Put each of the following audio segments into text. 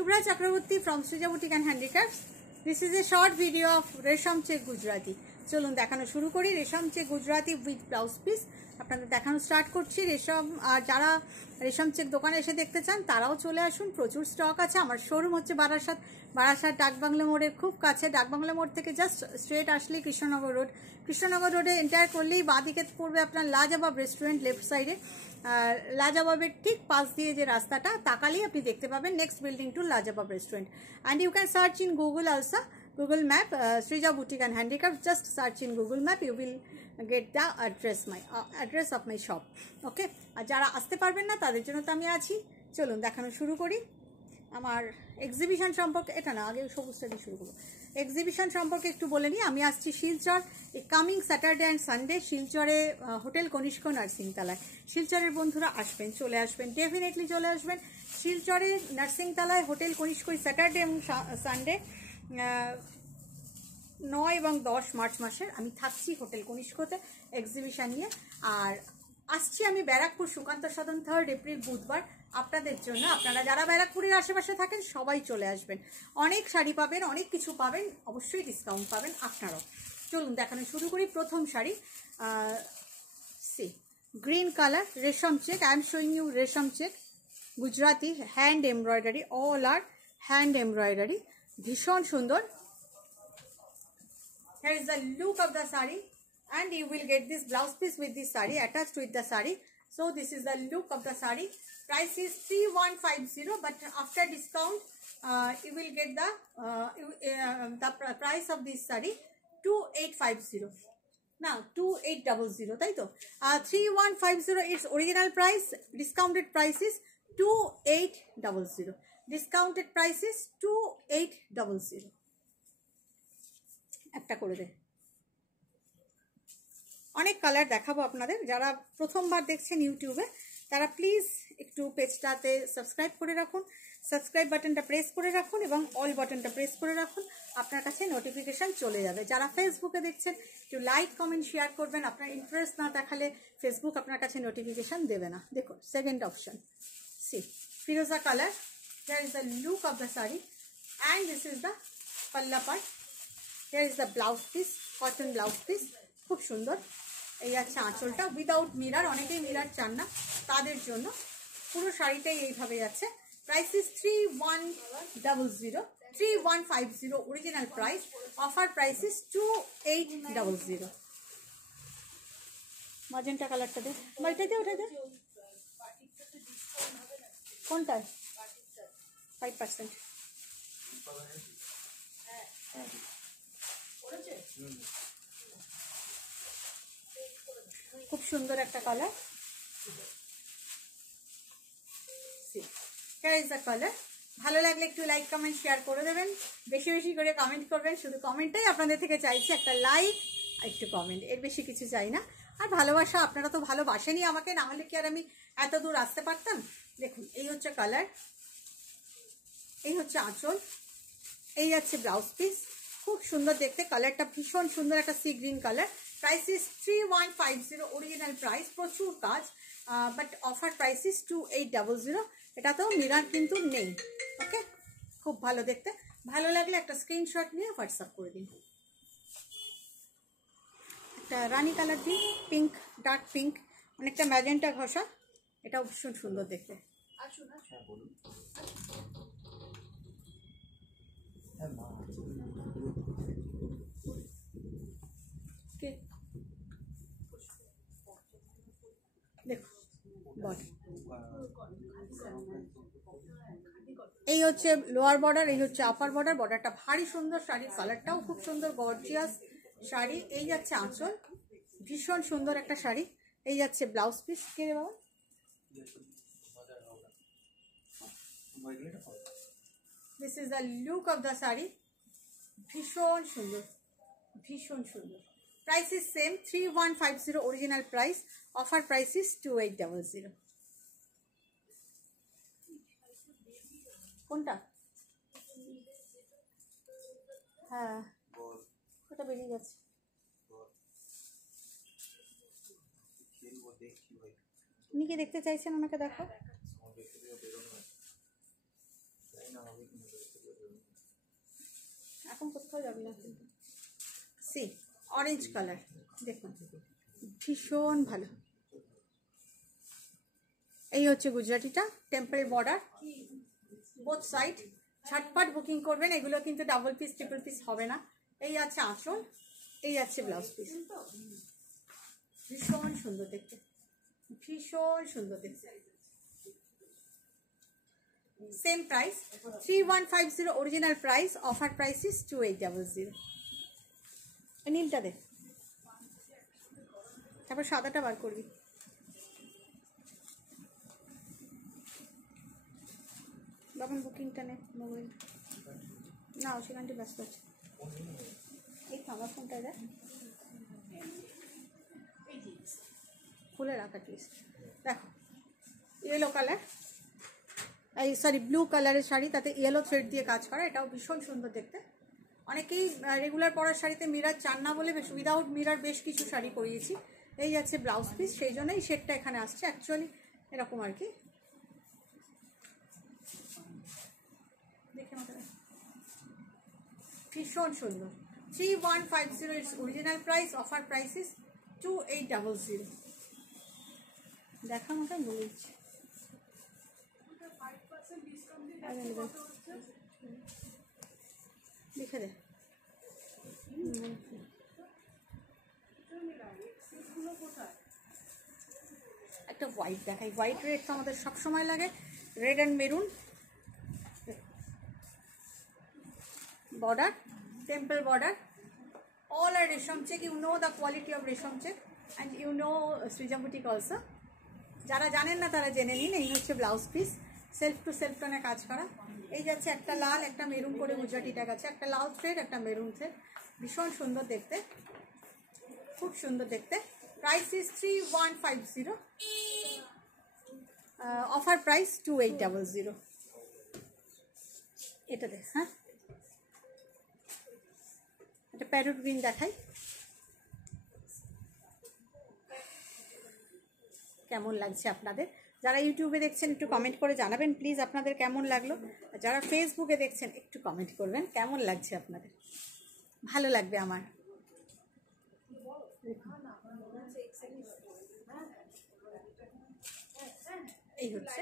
Shubhra Chakraborty from Srija Boutique and Handicrafts. This is a short video of Resham check Gujarati. চলুন দেখানো শুরু করি। রেশম check Gujarati with blouse piece আপনাদের দেখানো স্টার্ট করছি। রেশম আর যারা রেশম চেক দোকানে এসে দেখতে চান তারাও চলে আসুন, প্রচুর স্টক আছে। আমার শোরুম হচ্ছে বারাসাত ডাকবাংলা মোড়ের খুব কাছে। ডাকবাংলা মোড় থেকে জাস্ট স্ট্রেট আসলেই কৃষ্ণনগর রোডে এন্টার করলেই বাঁদিকে পড়বে আপনার লাজবাব রেস্টুরেন্ট লেফট সাইডে। আর লাজবাবের ঠিক পাশ দিয়ে যে রাস্তাটা তাকালেই আপনি দেখতে পাবেন next building to Lajawab restaurant. And you can search in Google also, Google Map, Srija Boutique and Handicrafts. Just search in Google Map, you will get the address of my shop. Okay, আর যারা আসতে পারবেন না তাদের জন্য তো আমি আছি। চলুন দেখানো শুরু করি। আমার এক্সিবিশন সম্পর্কে, এটা না আগে সবুজটা দিয়ে শুরু করবো। এক্সিবিশন সম্পর্কে একটু বলে নিই। আমি আসছি শিলচর এই কামিং স্যাটারডে অ্যান্ড সানডে শিলচরে হোটেল কনিষ্ক নার্সিংতলায়। শিলচরের বন্ধুরা আসবেন, চলে আসবেন, ডেফিনেটলি চলে আসবেন। শিলচরের নার্সিংতলায় হোটেল কনিষ্ক স্যাটারডে এবং সানডে 9 এবং 10 মার্চ মাসের আমি থাকছি হোটেল কনিষ্কতে এক্সিবিশন নিয়ে। আর আসছি আমি ব্যারাকপুর সুকান্ত সদন 3rd এপ্রিল বুধবার আপনাদের জন্য। আপনারা যারা ব্যারাকপুরের আশেপাশে থাকেন সবাই চলে আসবেন, অনেক শাড়ি পাবেন, অনেক কিছু পাবেন, অবশ্যই ডিসকাউন্ট পাবেন আপনারাও। চলুন দেখানো শুরু করি। প্রথম শাড়ি সি গ্রিন কালার রেশম check. I am showing you রেশম check Gujarati hand embroidery, all are hand embroidery, ভীষণ সুন্দর। Here is the look of the saree and you will get this blouse piece with this saree attached with the saree. So this is the look of the saree. Price is 3150, but after discount you will get the price of this saree 2850. Now 2800, তাই তো? 3150 its original price, discounted price is 2800. Discounted price is 2800. একটা করে দে। অনেক colour দেখাবো আপনাদের। যারা প্রথমবার দেখছেন ইউটিউবে তারা প্লিজ একটু পেজটাতে সাবস্ক্রাইব করে রাখুন, সাবস্ক্রাইব বাটনটা প্রেস করে রাখুন এবং অল বাটনটা প্রেস করে রাখুন, আপনার কাছে নোটিফিকেশান চলে যাবে। যারা ফেসবুকে দেখছেন একটু লাইক কমেন্ট শেয়ার করবেন। আপনার ইন্টারেস্ট না দেখালে ফেসবুক আপনার কাছে নোটিফিকেশান দেবে না। দেখুন সেকেন্ড অপশন, সি ফিরোজা colour. Here is the look of the sari and this is the পাল্লা part. Here is the blouse piece, cotton blouse piece, খুব সুন্দর। এই আছে আঁচলটা উইদাউট মিরার, অনেকেই মিরার চান না তাদের জন্য পুরো শাড়িটাই এইভাবে আছে। Price is 3150 original price, offer price is 2800। Magenta কালারটা দে, ওইটা দে, ওটা দে। কোনটায়? 5%। খুব সুন্দর একটা colour. Here is the color. ভালো লাগলে একটু লাইক কমেন্ট শেয়ার করে দেবেন, বেশি বেশি করে কমেন্ট করবেন। শুধু কমেন্টটাই আপনাদের থেকে চাইছি, একটা লাইক আর একটু কমেন্ট, এর বেশি কিছু চাই না। আর ভালোবাসা, আপনারা তো ভালোবাসেনই আমাকে, না হলে কি আর আমি এত দূর আসতে পারতাম। দেখুন এই হচ্ছে কালার, এই হচ্ছে আঁচল, এই যাচ্ছে ব্লাউজ পিস। খুব সুন্দর দেখতে, কালারটা ভীষণ সুন্দর, একটা C green colour. Price is 3150 original price, প্রচুর কাজ, বাট অফার প্রাইস ইস 2800। এটাতেও মিরার কিন্তু নেই। ওকে, খুব ভালো দেখতে। ভালো লাগলে একটা স্ক্রিনশট নিয়ে হোয়াটসঅ্যাপ করে দিন। একটা রানি কালার দিন, পিঙ্ক, ডার্ক পিঙ্ক, অনেকটা ম্যাজেন্টা ঘষা, এটাও ভীষণ সুন্দর দেখতে। দেখো এই হচ্ছে লোয়ার বর্ডার, এই হচ্ছে আপার বর্ডার। বর্ডারটা ভারী সুন্দর, শাড়ির কালারটাও খুব সুন্দর, গর্জিয়াস শাড়ি। এই যাচ্ছে আঁচল, ভীষণ সুন্দর একটা শাড়ি। এই যাচ্ছে ব্লাউজ পিস। কে রে বাবা? This is the look of the sari, ভীষণ সুন্দর, ভীষণ সুন্দর। Price is same 3150 original price, offer price is 2800। কোনটা? হ্যাঁ ওটা বেরিয়ে যাচ্ছে। উনি কি দেখতে চাইছেন, ওনাকে দেখো। এখন কোথাও যাবি না কিন্তু। সি অরেঞ্জ কালার দেখুন, ভীষণ ভালো। এই হচ্ছে গুজরাটিটা, টেম্পল বর্ডার বোথ সাইড। ঝটপট বুকিং করবেন, এগুলো কিন্তু ডাবল পিস ট্রিপল পিস হবে না। এই আছে আঁচল, এই আছে ব্লাউজ পিস। ভীষণ সুন্দর দেখতে, ভীষণ সুন্দর দেখতে। Same price 3150 original price, offer price is 2800। নীলটা দে, তারপর সাদাটা বার করবি। বাবন বুকিংটা নে, মোবাইল না সেখানটি ব্যস্ত আছে। এই তো আমার ফোনটা দেখ, খুলে রাখা টেস্ট। দেখো ইয়েলো কালার, এই সরি ব্লু কালারের শাড়ি, তাতে ইয়েলো থ্রেড দিয়ে কাজ করা, এটাও ভীষণ সুন্দর দেখতে। অনেকেই রেগুলার পরার শাড়িতে মিরার চান না বলে উইদাউট মিরার বেশ কিছু শাড়ি পরিয়েছি। এই আছে ব্লাউজ পিস, সেই জন্যই শেডটা এখানে আসছে। অ্যাকচুয়ালি এরকম আর কি, দেখে মতো ভীষণ সুন্দর। 3150 it's original price, offer price is 2800। দেখা মতো বলে দিচ্ছি। লিখে দে। একটা হোয়াইট দেখাই, হোয়াইট রেড তো আমাদের সবসময় লাগে, red and maroon border, temple border, all are resham check. You know the quality of resham check and you know Srija boutique also. যারা জানেন না তারা জেনে নিন। এই হচ্ছে blouse piece, self to self টোনে কাজ করা। এই যাচ্ছে একটা লাল একটা মেরুন করে গুজরাটিটা গেছে, একটা লাল থ্রেড একটা মেরুন থ্রেড, ভীষণ সুন্দর দেখতে, খুব সুন্দর দেখতে। Price is 3150, offer price 2800। এটা দেখ, হ্যাঁ এটা প্যারট গ্রিন দেখাই, কেমন লাগছে আপনাদের? যারা ইউটিউবে দেখছেন একটু কমেন্ট করে জানাবেন প্লিজ আপনাদের কেমন লাগলো। যারা ফেসবুকে দেখছেন একটু কমেন্ট করবেন কেমন লাগছে আপনাদের, ভালো লাগবে আমার। এই হচ্ছে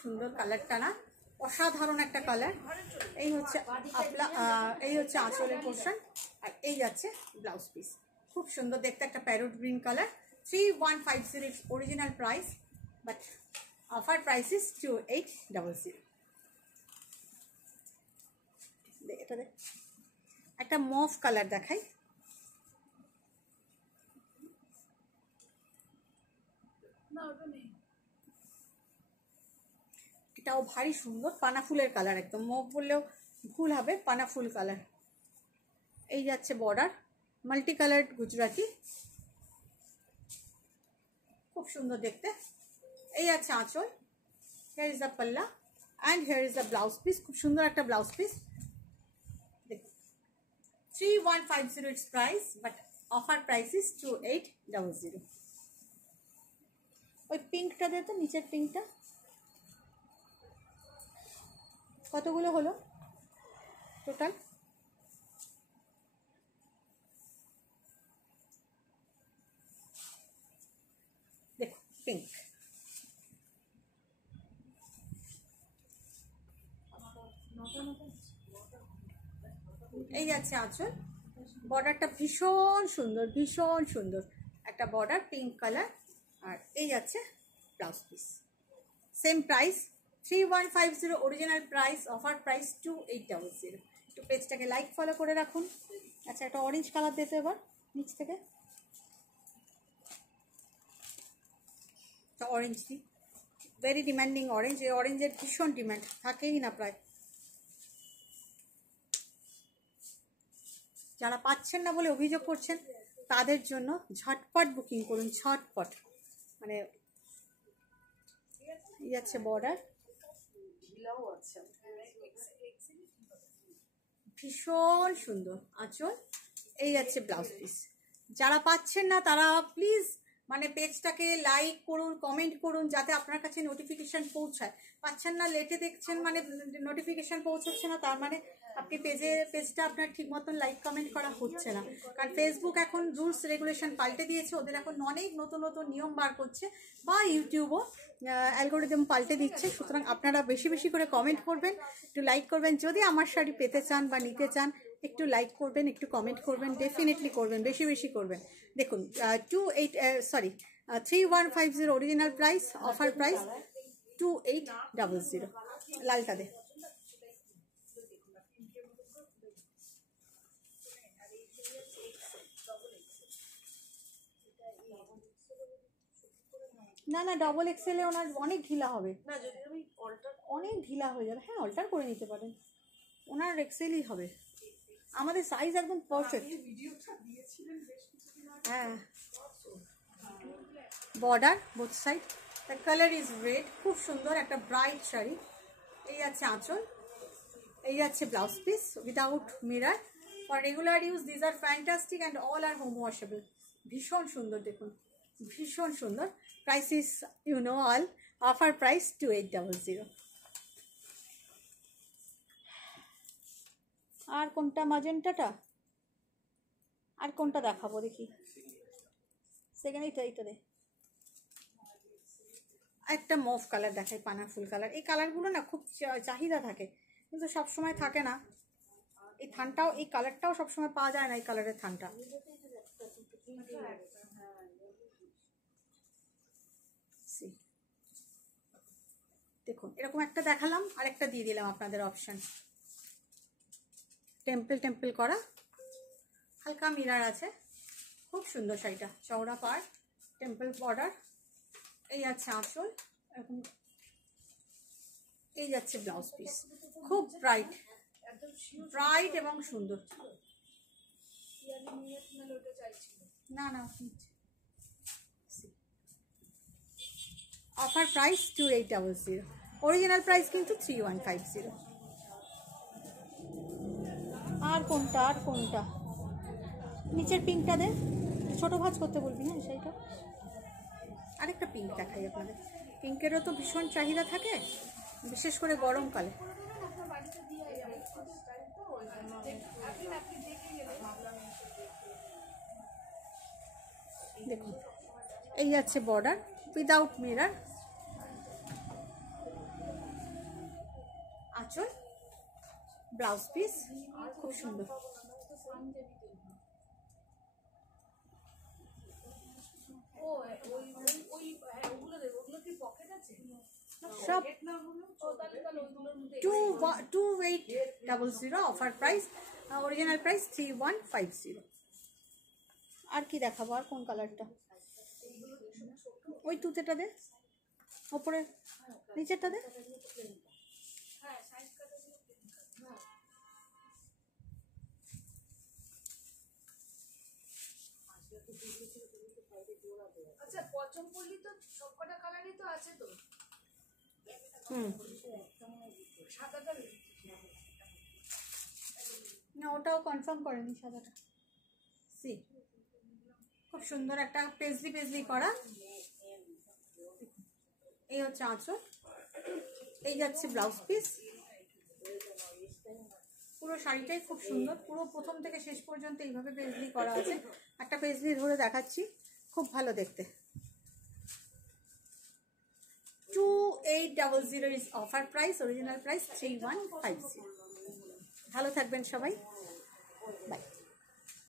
সুন্দর কালারটা না, অসাধারণ একটা কালার। এই হচ্ছে আপলা, এই হচ্ছে আঁচলের পোর্শন, আর এই যাচ্ছে ব্লাউজ পিস। খুব সুন্দর দেখতে, একটা parrot green colour. 3150 original price, but offer price is 2800। এটা দেখ, একটা মভ কালার দেখাই, এটাও ভারী সুন্দর, পানা ফুলের কালার, একদম মভ বললেও ভুল হবে, পানা ফুল কালার। এই যাচ্ছে বর্ডার, মাল্টি কালার গুজরাটি, খুব সুন্দর দেখতে। এই আছে আঁচল, হিয়ার ইজ দ্য পাল্লা and here is the blouse piece, খুব সুন্দর একটা blouse piece. 3150 it's price, but offer price is 2800। ওই পিঙ্কটা দে তো, নিচের পিঙ্কটা কতগুলো হলো টোটাল? দেখো পিঙ্ক, এই যাচ্ছে আঁচল, বর্ডারটা ভীষণ সুন্দর, ভীষণ সুন্দর একটা বর্ডার, পিঙ্ক কালার। আর এই যাচ্ছে blouse piece, same price 3150 original price, offer price 2800। একটু পেজটাকে লাইক ফলো করে রাখুন। আচ্ছা একটা অরেঞ্জ কালার দিতে এবার নিচ থেকে, অরেঞ্জ দিই, ভেরি ডিমান্ডিং অরেঞ্জ। এই অরেঞ্জের ভীষণ ডিমান্ড, থাকেই না প্রায়। যারা পাচ্ছেন না বলে অভিযোগ করছেন তাদের জন্য ঝটপট বুকিং করুন, ঝটপট। মানে এই যাচ্ছে বর্ডার, ভীষণ সুন্দর আঁচল, এই যাচ্ছে ব্লাউজ পিস। যারা পাচ্ছেন না তারা প্লিজ মানে পেজটাকে লাইক করুন, কমেন্ট করুন, যাতে আপনার কাছে নোটিফিকেশান পৌঁছায়। পাচ্ছেন না, লেটে দেখছেন, মানে নোটিফিকেশান পৌঁছচ্ছে না, তার মানে আপনি পেজটা আপনার ঠিক মতন লাইক কমেন্ট করা হচ্ছে না। কারণ ফেসবুক এখন রুলস রেগুলেশন পাল্টে দিয়েছে, ওদের এখন অনেক নতুন নতুন নিয়ম বার করছে, বা ইউটিউবও অ্যালগোরিদম পাল্টে দিচ্ছে। সুতরাং আপনারা বেশি বেশি করে কমেন্ট করবেন, একটু লাইক করবেন। যদি আমার শাড়ি পেতে চান বা নিতে চান, একটু লাইক করবেন, একটু কমেন্ট করবেন, ডেফিনেটলি করবেন, বেশি বেশি করবেন। দেখুন 3150 অরিজিনাল প্রাইস, অফার প্রাইস 2800। লালটা দে। না না, ডবল এক্সেলে ওনার অনেক ঢিলা হবে, অনেক ঢিলা হয়ে যাবে। হ্যাঁ, অল্টার করে নিতে পারেন, ওনার এক্সেলই হবে। আমাদের সাইজ একদম পারফেক্ট। হ্যাঁ, border both side, the colour is red, খুব সুন্দর একটা ব্রাইট শাড়ি। এই আছে আঁচল, এই আছে blouse piece without mirror. For regular use these are fantastic and all are home washable. ভীষণ সুন্দর, দেখুন ভীষণ সুন্দর। Price is all, offer price 2800। আর কোনটা, ম্যাজেন্টাটা? আর কোনটা দেখাবো দেখি, সেকেন্ড এইটা দে। একটা মভ কালার দেখাই, পানা ফুল কালার। এই কালারগুলো না খুব চাহিদা থাকে, কিন্তু সবসময় থাকে না। এই থানটাও, এই কালারটাও সবসময় পাওয়া যায় না, এই কালারের থানটা। দেখুন এরকম একটা দেখালাম, আর একটা দিয়ে দিলাম আপনাদের অপশন। টেম্পল টেম্পল করা, হালকা মিরার আছে, খুব সুন্দর শাড়িটা। চওড়া পাড়, টেম্পল বর্ডার, এই আছে আঁচল, এরকম। এই যাচ্ছে ব্লাউজ পিস, খুব ব্রাইট ব্রাইট এবং সুন্দর। না না, অফার প্রাইস 2800, অরিজিনাল প্রাইস কিন্তু 3150। আর কোনটা, আর কোনটা? নিচের পিঙ্কটা দে, ছোটো ভাঁজ করতে বলবি। হ্যাঁ, সেইটা। আরেকটা পিঙ্ক দেখাই আপনাদের। পিঙ্কেরও তো ভীষণ চাহিদা থাকে, বিশেষ করে গরমকালে। দেখুন এই যাচ্ছে বর্ডার উইদাউট মিরার, আঁচল, ব্লাউজ পিস, খুব সুন্দর। সব 2800, অফার প্রাইস, অরিজিনাল প্রাইস 3150। আর কি দেখাবো, আর কোন কালারটা? ওই তুতেটা দে, ওপরে নিচেরটা দে। আচ্ছা, পচমপল্লি তো সবকটা কালারই তো আছে তো। সাদাটা না, ওটাও কনফার্ম করেনি সাদাটা। সি, খুব সুন্দর একটা পেজলি পেজলি করা। এই হচ্ছে আঁচল, এই যাচ্ছে ব্লাউজ পিস। পুরো শাড়িটাই খুব সুন্দর, পুরো প্রথম থেকে শেষ পর্যন্ত এইভাবে পেজলি করা আছে। একটা পেজলি ধরে দেখাচ্ছি, খুব ভালো দেখতে। 2800 is offer price, original price 3150। ভালো থাকবেন সবাই, বাই।